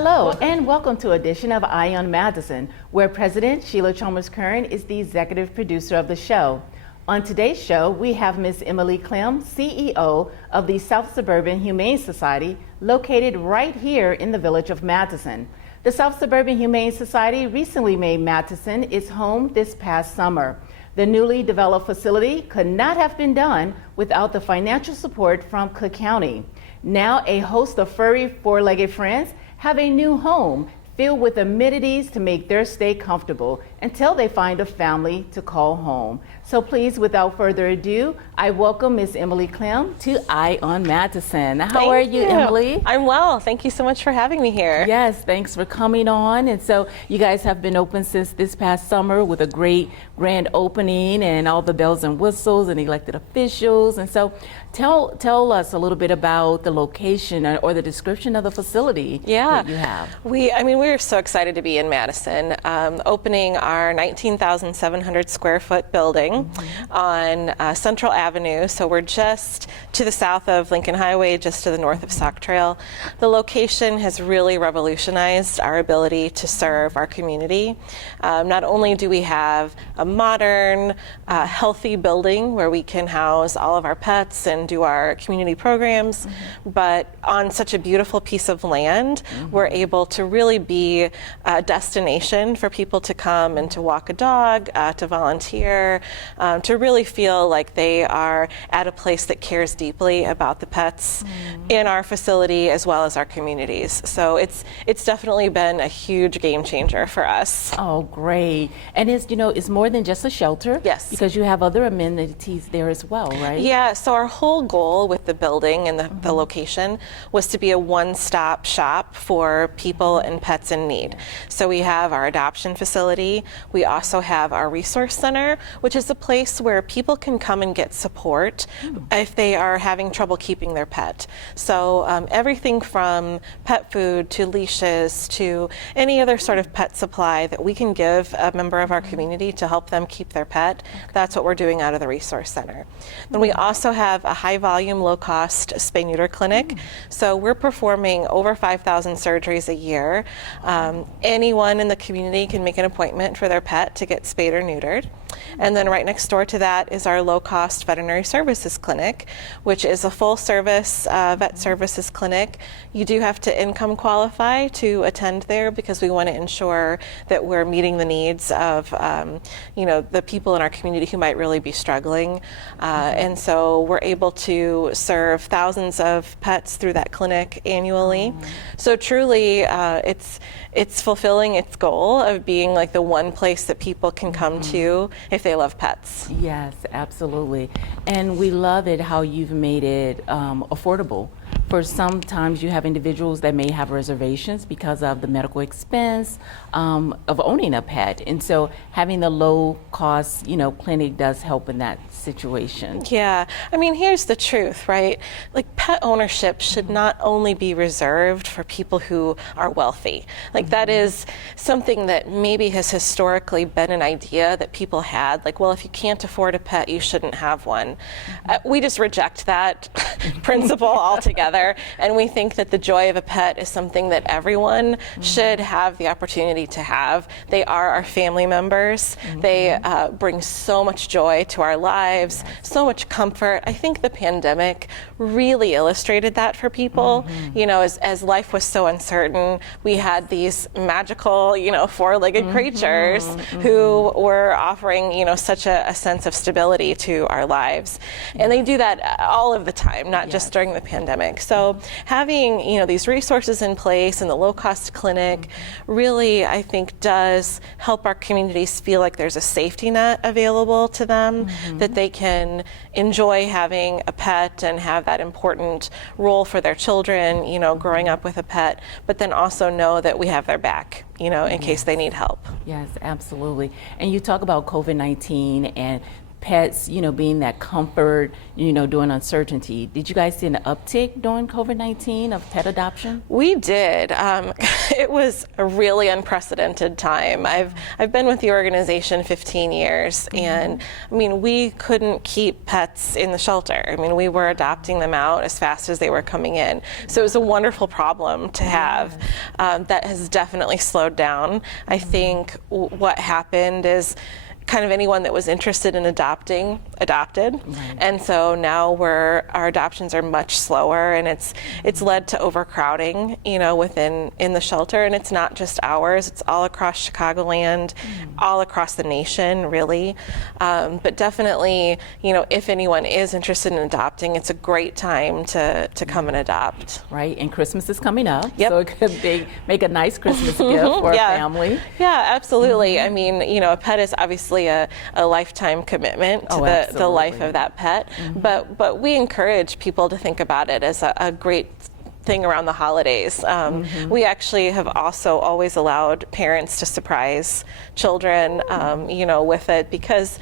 Hello, and welcome to an edition of On Matteson, where President Sheila Chalmers-Curran is the executive producer of the show. On today's show, we have Ms. Emily Clem, CEO of the South Suburban Humane Society, located right here in the village of Matteson. The South Suburban Humane Society recently made Matteson its home this past summer. The newly developed facility could not have been done without the financial support from Cook County. Now a host of furry four-legged friends have a new home filled with amenities to make their stay comfortable until they find a family to call home. So please, without further ado, I welcome Ms. Emily Clem to On Matteson. How are you, Emily? I'm well. Thank you so much for having me here. Yes, thanks for coming on. And so you guys have been open since this past summer with a great grand opening and all the bells and whistles and elected officials. And so tell us a little bit about the location or the description of the facility that you have. We're so excited to be in Matteson, opening our 19,700 square foot building on Central Avenue. So we're just to the south of Lincoln Highway, just to the north of Sauk Trail. The location has really revolutionized our ability to serve our community. Not only do we have a modern, healthy building where we can house all of our pets and do our community programs, but on such a beautiful piece of land, we're able to really be a destination for people to come and to walk a dog, to volunteer, to really feel like they are at a place that cares deeply about the pets in our facility as well as our communities. So it's definitely been a huge game changer for us. Oh, great. And it's more than just a shelter. Yes. Because you have other amenities there as well, right? Yeah, so our whole goal with the building and the location was to be a one-stop shop for people and pets in need. So we have our adoption facility. We also have our resource center, which is a place where people can come and get support if they are having trouble keeping their pet. So everything from pet food to leashes to any other sort of pet supply that we can give a member of our community to help them keep their pet, that's what we're doing out of the resource center. Then we also have a high volume, low cost spay-neuter clinic. So we're performing over 5,000 surgeries a year. Anyone in the community can make an appointment for their pet to get spayed or neutered. And then right next door to that is our low-cost veterinary services clinic, which is a full-service vet services clinic. You do have to income qualify to attend there because we want to ensure that we're meeting the needs of the people in our community who might really be struggling. And so we're able to serve thousands of pets through that clinic annually. So truly, it's fulfilling its goal of being like the one place that people can come to if they love pets. Yes, absolutely. And we love it how you've made it affordable. For sometimes you have individuals that may have reservations because of the medical expense of owning a pet. And so having the low cost, clinic does help in that situation. Yeah, here's the truth, right? Like pet ownership should not only be reserved for people who are wealthy. Like that is something that maybe has historically been an idea that people had. Like, well, if you can't afford a pet, you shouldn't have one. We just reject that principle altogether. And we think that the joy of a pet is something that everyone should have the opportunity to have. They are our family members. They bring so much joy to our lives, so much comfort. I think the pandemic really illustrated that for people. As life was so uncertain, we had these magical, four-legged creatures who were offering, such a sense of stability to our lives. And they do that all of the time, not just during the pandemic. So having, these resources in place and the low-cost clinic really, I think, does help our communities feel like there's a safety net available to them, that they can enjoy having a pet and have that important role for their children, growing up with a pet, but then also know that we have their back, in case they need help. Yes, absolutely. And you talk about COVID-19 and pets, being that comfort, during uncertainty. Did you guys see an uptick during COVID-19 of pet adoption? We did. It was a really unprecedented time. I've been with the organization 15 years, and I mean, we couldn't keep pets in the shelter. I mean, we were adopting them out as fast as they were coming in. So it was a wonderful problem to have. That has definitely slowed down. I think what happened is kind of anyone that was interested in adopting adopted, and so now our adoptions are much slower, and it's led to overcrowding, in the shelter, and it's not just ours; it's all across Chicagoland, all across the nation, really. But definitely, if anyone is interested in adopting, it's a great time to come and adopt. Right, and Christmas is coming up, Yep. so it could make a nice Christmas gift for a family. Yeah, absolutely. I mean, a pet is obviously a lifetime commitment to the life of that pet, but we encourage people to think about it as a great thing around the holidays. We actually have also always allowed parents to surprise children, with it, because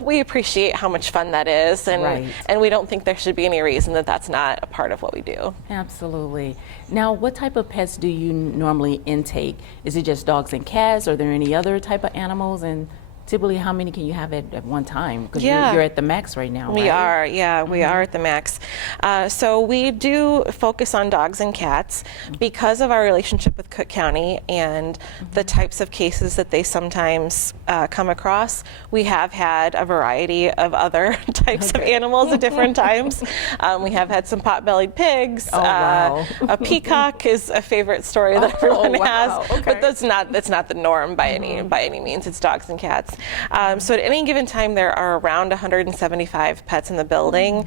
we appreciate how much fun that is, and we don't think there should be any reason that that's not a part of what we do. Absolutely. Now, what type of pets do you normally intake? Is it just dogs and cats? Are there any other type of animals? And typically, how many can you have at one time? Because you're at the max right now, We right? are, we are at the max. So we do focus on dogs and cats because of our relationship with Cook County and the types of cases that they sometimes come across. We have had a variety of other types of animals at different times. We have had some pot-bellied pigs. Wow. A peacock is a favorite story that everyone has, Okay. but that's not the norm by any means. It's dogs and cats. So at any given time, there are around 175 pets in the building,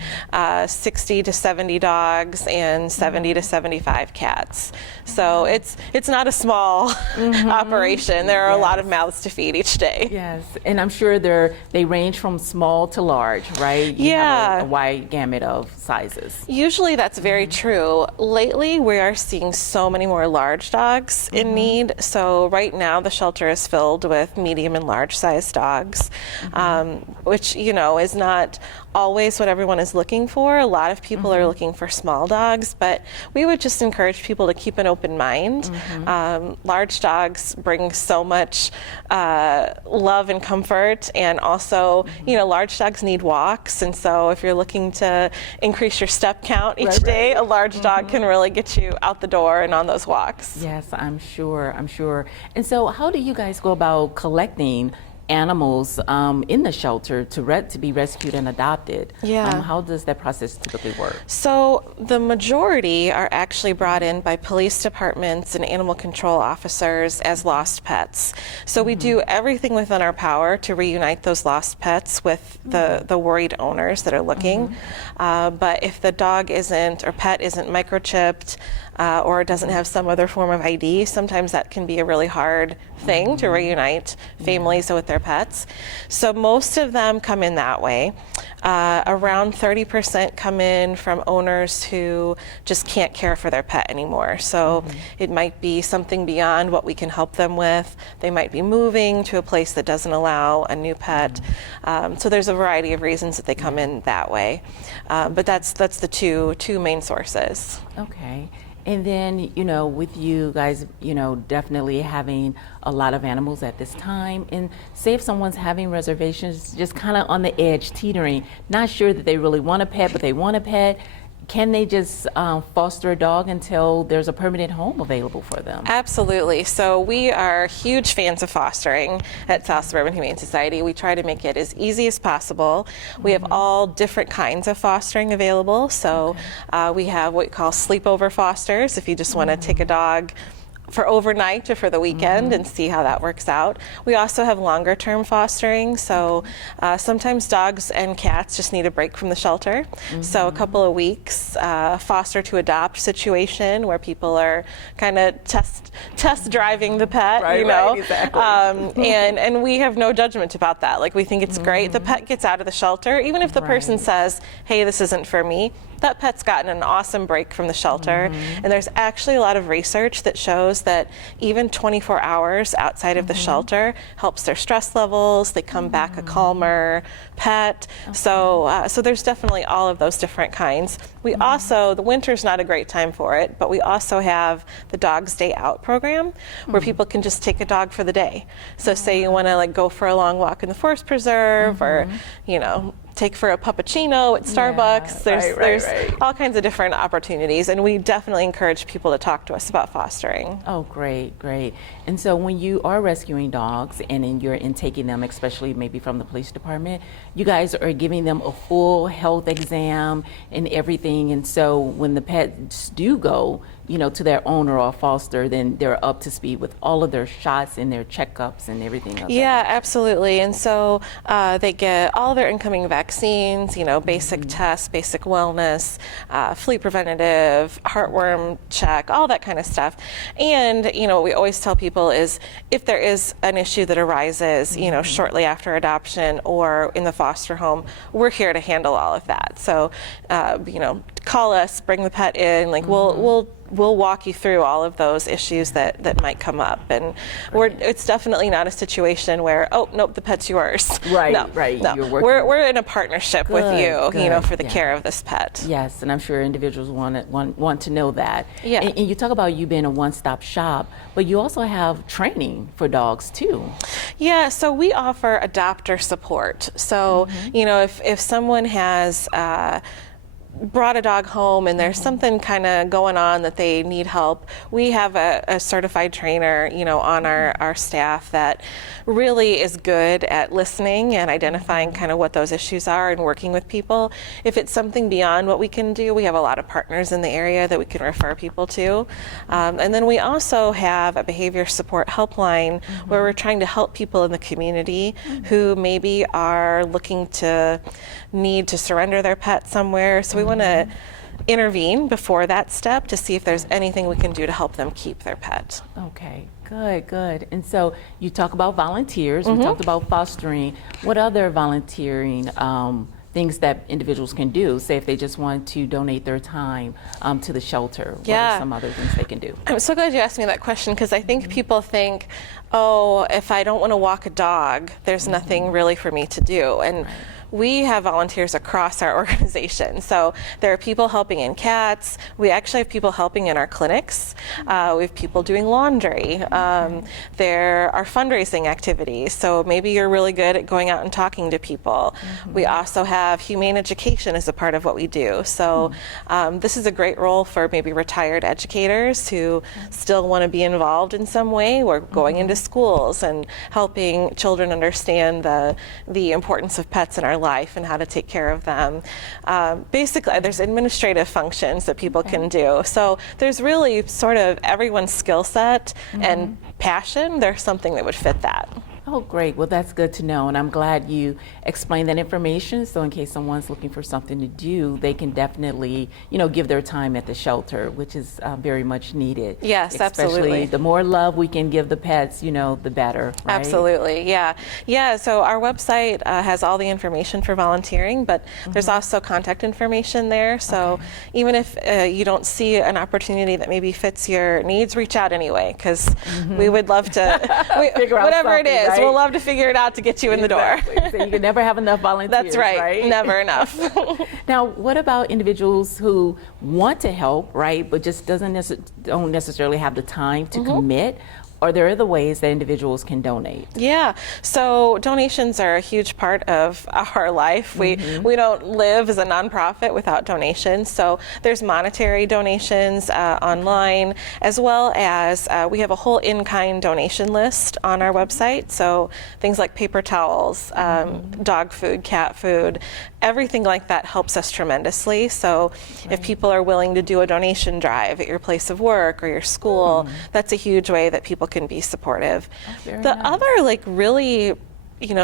60 to 70 dogs, and 70 to 75 cats. So it's not a small operation. There are a lot of mouths to feed each day. Yes, and I'm sure they range from small to large, right? You have a wide gamut of sizes. Usually that's very true. Lately, we are seeing so many more large dogs in need. So right now, the shelter is filled with medium and large size dogs, which is not always what everyone is looking for. A lot of people are looking for small dogs, but we would just encourage people to keep an open mind. Large dogs bring so much love and comfort, and also large dogs need walks, and so if you're looking to increase your step count each day, a large dog can really get you out the door and on those walks. Yes, I'm sure. And so how do you guys go about collecting animals in the shelter to be rescued and adopted? How does that process typically work? So the majority are actually brought in by police departments and animal control officers as lost pets. So we do everything within our power to reunite those lost pets with the worried owners that are looking. But if the dog isn't or pet isn't microchipped, or doesn't have some other form of ID, sometimes that can be a really hard thing to reunite families with their pets. So most of them come in that way. Around 30% come in from owners who just can't care for their pet anymore. So it might be something beyond what we can help them with. They might be moving to a place that doesn't allow a new pet. So there's a variety of reasons that they come in that way. But that's the two main sources. Okay. And then, with you guys, definitely having a lot of animals at this time, and say if someone's having reservations, just kind of on the edge, teetering, not sure that they really want a pet, but they want a pet, can they just foster a dog until there's a permanent home available for them? Absolutely. So we are huge fans of fostering at South Suburban Humane Society. We try to make it as easy as possible. We have all different kinds of fostering available. So we have what we call sleepover fosters, if you just want to take a dog for overnight or for the weekend and see how that works out. We also have longer term fostering, so sometimes dogs and cats just need a break from the shelter. So a couple of weeks, foster to adopt situation where people are kind of test driving the pet, Exactly. And we have no judgment about that. Like, we think it's great. The pet gets out of the shelter, even if the person says, hey, this isn't for me. that pet's gotten an awesome break from the shelter. And there's actually a lot of research that shows that even 24 hours outside of the shelter helps their stress levels. They come back a calmer pet. So there's definitely all of those different kinds. We also, the winter's not a great time for it, but we also have the Dog's Day Out program where people can just take a dog for the day. So say you want to like go for a long walk in the forest preserve or, you know, take for a puppuccino at Starbucks. There's all kinds of different opportunities, and we definitely encourage people to talk to us about fostering. Oh, great, great. And so when you are rescuing dogs and then you're intaking them, especially maybe from the police department, you guys are giving them a full health exam and everything. And so when the pets do go, you know, to their owner or foster, then they're up to speed with all of their shots and their checkups and everything else. Yeah, absolutely. And so they get all their incoming vaccines, you know, basic tests, basic wellness, flea preventative, heartworm check, all that kind of stuff. And, you know, what we always tell people is if there is an issue that arises, you know, shortly after adoption or in the foster home, we're here to handle all of that. So, you know, call us, bring the pet in, like we'll walk you through all of those issues that might come up. And it's definitely not a situation where, oh, nope, the pet's yours. Right, no, right. No. You're working We're in a partnership with you, you know, for the yeah. care of this pet. Yes, and I'm sure individuals want to know that. Yeah. And you talk about you being a one-stop shop, but you also have training for dogs too. Yeah, so we offer adopter support. So, you know, if someone has brought a dog home and there's something kind of going on that they need help, we have a certified trainer, you know, on our staff that really is good at listening and identifying kind of what those issues are and working with people. If it's something beyond what we can do, we have a lot of partners in the area that we can refer people to. And then we also have a behavior support helpline where we're trying to help people in the community who maybe are looking to need to surrender their pet somewhere. So we want to intervene before that step to see if there's anything we can do to help them keep their pet. Okay, good, good. And so you talk about volunteers, we talked about fostering. What other volunteering things that individuals can do, say if they just want to donate their time to the shelter? What are some other things they can do? I'm so glad you asked me that question because I think people think, oh, if I don't want to walk a dog, there's nothing really for me to do. And we have volunteers across our organization. So there are people helping in cats. We actually have people helping in our clinics. We have people doing laundry. There are fundraising activities. So maybe you're really good at going out and talking to people. We also have humane education as a part of what we do. So this is a great role for maybe retired educators who still want to be involved in some way. We're going into schools and helping children understand the importance of pets in our life and how to take care of them. Basically, there's administrative functions that people can do. So there's really sort of everyone's skill set and passion. There's something that would fit that. Oh, great. Well, that's good to know. And I'm glad you explained that information. So in case someone's looking for something to do, they can definitely, you know, give their time at the shelter, which is very much needed. Yes, Especially absolutely. the more love we can give the pets, you know, the better. Right? Absolutely, yeah. Yeah, so our website has all the information for volunteering, but there's also contact information there. So even if you don't see an opportunity that maybe fits your needs, reach out anyway, because we would love to, Figure out whatever it is, right? we'll love to figure it out to get you in the door. So you can never have enough volunteers. That's right, never enough. Now, what about individuals who want to help, right, but just don't necessarily have the time to commit? Are there other ways that individuals can donate? Yeah, so donations are a huge part of our life. We don't live as a nonprofit without donations. So there's monetary donations online, as well as we have a whole in-kind donation list on our website. So things like paper towels, dog food, cat food, everything like that helps us tremendously. So if people are willing to do a donation drive at your place of work or your school, that's a huge way that people can be supportive. The other like really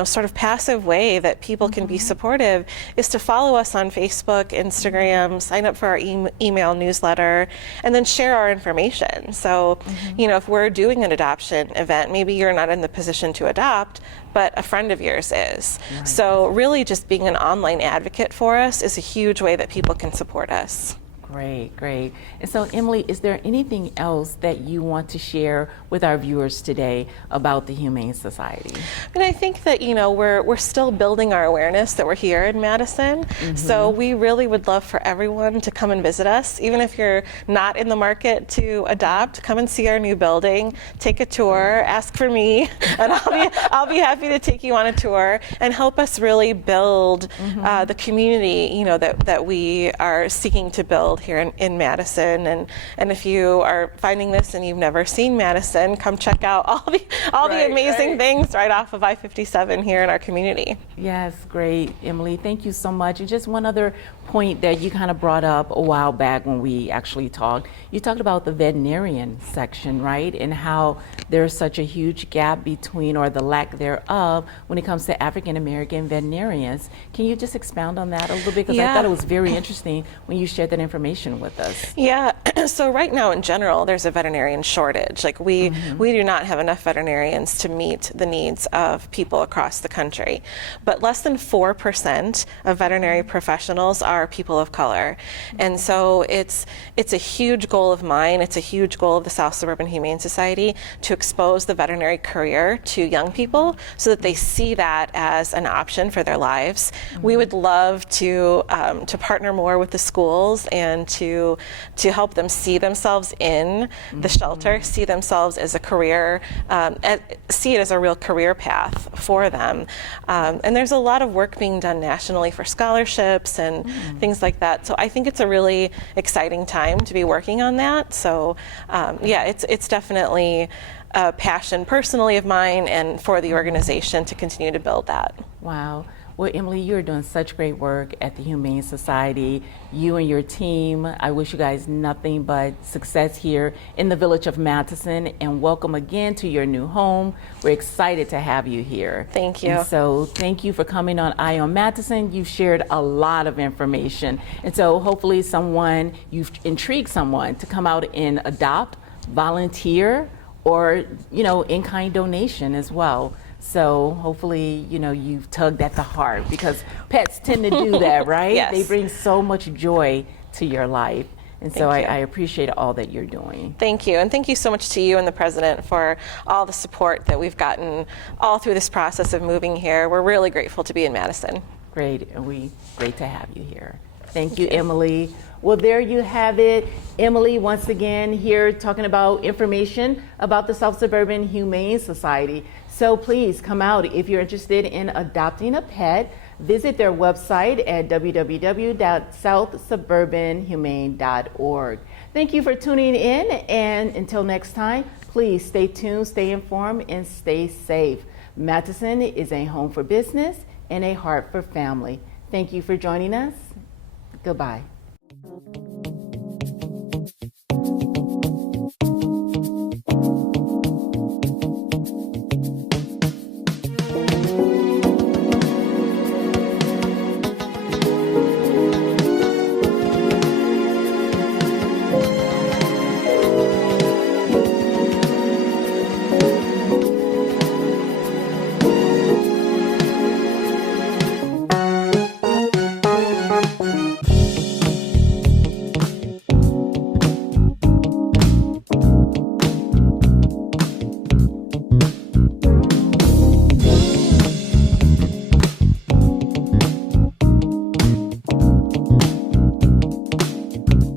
sort of passive way that people can be supportive is to follow us on Facebook, Instagram, sign up for our email newsletter, and then share our information. So, if we're doing an adoption event, maybe you're not in the position to adopt, but a friend of yours is. Right. So really just being an online advocate for us is a huge way that people can support us. Great, great. And so, Emily, is there anything else that you want to share with our viewers today about the Humane Society? And I think that, we're still building our awareness that we're here in Madison. So we really would love for everyone to come and visit us. Even if you're not in the market to adopt, come and see our new building, take a tour, ask for me, and I'll be happy to take you on a tour and help us really build the community, that we are seeking to build here in Madison. And if you are finding this and you've never seen Madison, come check out all the amazing things right off of I-57 here in our community. Yes, great, Emily. Thank you so much. And just one other point that you kind of brought up a while back when we actually talked. You talked about the veterinarian section, right? And how there's such a huge gap between, or the lack thereof, when it comes to African American veterinarians. Can you just expound on that a little bit? Because I thought it was very interesting when you shared that information with us. Yeah, so right now in general, there's a veterinarian shortage. Like we do not have enough veterinarians to meet the needs of people across the country. But less than 4% of veterinary professionals are people of color. And so it's a huge goal of mine, it's a huge goal of the South Suburban Humane Society to expose the veterinary career to young people so that they see that as an option for their lives. We would love to partner more with the schools and to help them see themselves in the shelter, see themselves as a career, see it as a real career path for them. And there's a lot of work being done nationally for scholarships and things like that. So I think it's a really exciting time to be working on that. So it's definitely a passion personally of mine and for the organization to continue to build that. Wow. Well, Emily, you're doing such great work at the Humane Society. You and your team, I wish you guys nothing but success here in the village of Matteson, and welcome again to your new home. We're excited to have you here. Thank you. And so thank you for coming on On Matteson. You've shared a lot of information. And so hopefully you've intrigued someone to come out and adopt, volunteer, or, in-kind donation as well. So hopefully, you've tugged at the heart, because pets tend to do that, right? Yes. They bring so much joy to your life. And so Thank you. I appreciate all that you're doing. Thank you. And thank you so much to you and the president for all the support that we've gotten all through this process of moving here. We're really grateful to be in Madison. Great. And great to have you here. Thank you, Emily. Well, there you have it. Emily, once again, here talking about information about the South Suburban Humane Society. So please come out if you're interested in adopting a pet. Visit their website at www.southsuburbanhumane.org. Thank you for tuning in, and until next time, please stay tuned, stay informed, and stay safe. Matteson is a home for business and a heart for family. Thank you for joining us. Goodbye.